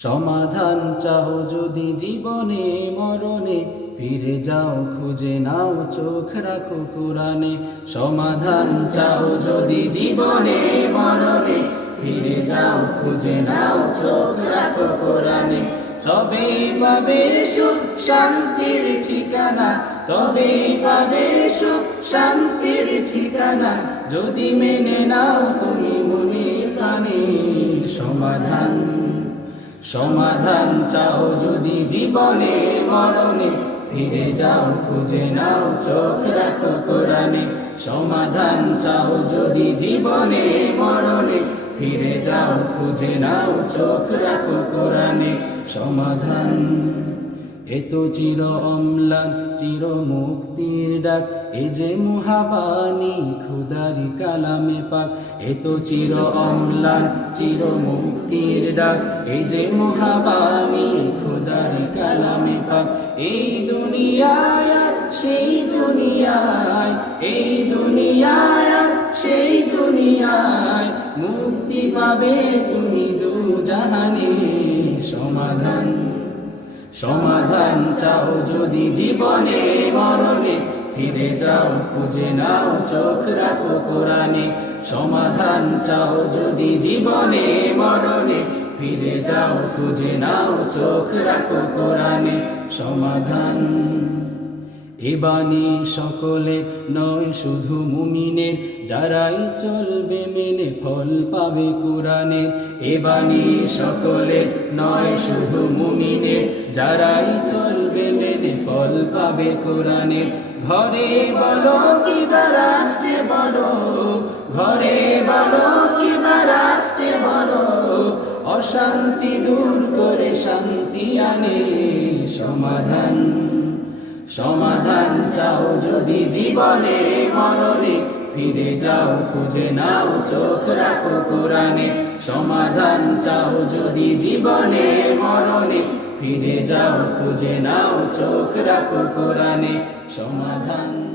সমাধান চাও যদি জীবনে মরণে, ফিরে যাও খুঁজে নাও চোখ রাখো কোরআনে। সমাধান চাও যদি জীবনে মরণে, ফিরে যাও খুঁজে নাও চোখ রাখো কোরআনে। তবেই পাবে সুখ শান্তির ঠিকানা, তবেই পাবে সুখ শান্তির ঠিকানা, যদি মেনে নাও তুমি মনে প্রাণে। সমাধান সমাধান চাও যদি জীবনে মরণে, ফিরে যাও খুঁজে নাও চোখ রাখো কোরআনে। সমাধান চাও যদি জীবনে মরণে, ফিরে যাও খুঁজে নাও চোখ রাখো কোরআনে। সমাধান এত চির অম্লান চির মুক্তির ডাক, এ যে মুহাবানী খুদারি কালামে পাক। এত চির অম্লান চির মুক্তির ডাক, এই যে মুহাবানী খুদারি কালামে পাক। এই দুনিয়ায় সেই দুনিয়ায়, এই দুনিয়ায় সেই দুনিয়ায়, মুক্তি পাবে তুমি দু জাহানে। সমাধান সমাধান চাও যদি জীবনে মরণে, ফিরে যাও খুঁজে নাও চোখ রাখো কোরআনে। সমাধান চাও যদি জীবনে মরণে, ফিরে যাও খুঁজে নাও চোখ রাখো কোরআনে। সমাধান এ বাণী সকলে নয় শুধু মুমিনের, যারাই চলবে মেনে ফল পাবে কোরআনের। এ বাণী সকলে নয় শুধু মুমিনের, যারাই চলবে মেনে ফল পাবে কোরআনের। ঘরে বলো কিবা রাষ্ট্রে বলো, ঘরে বলো কিবা রাষ্ট্রে বলো, অশান্তি দূর করে শান্তি আনে। সমাধান সমাধান চাও যদি জীবনে মরণে, ফিরে যাও খুঁজে নাও চোখ রাখো কোরআনে। সমাধান চাও যদি জীবনে মরণে, ফিরে যাও খুঁজে নাও চোখ রাখো কোরআনে। সমাধান।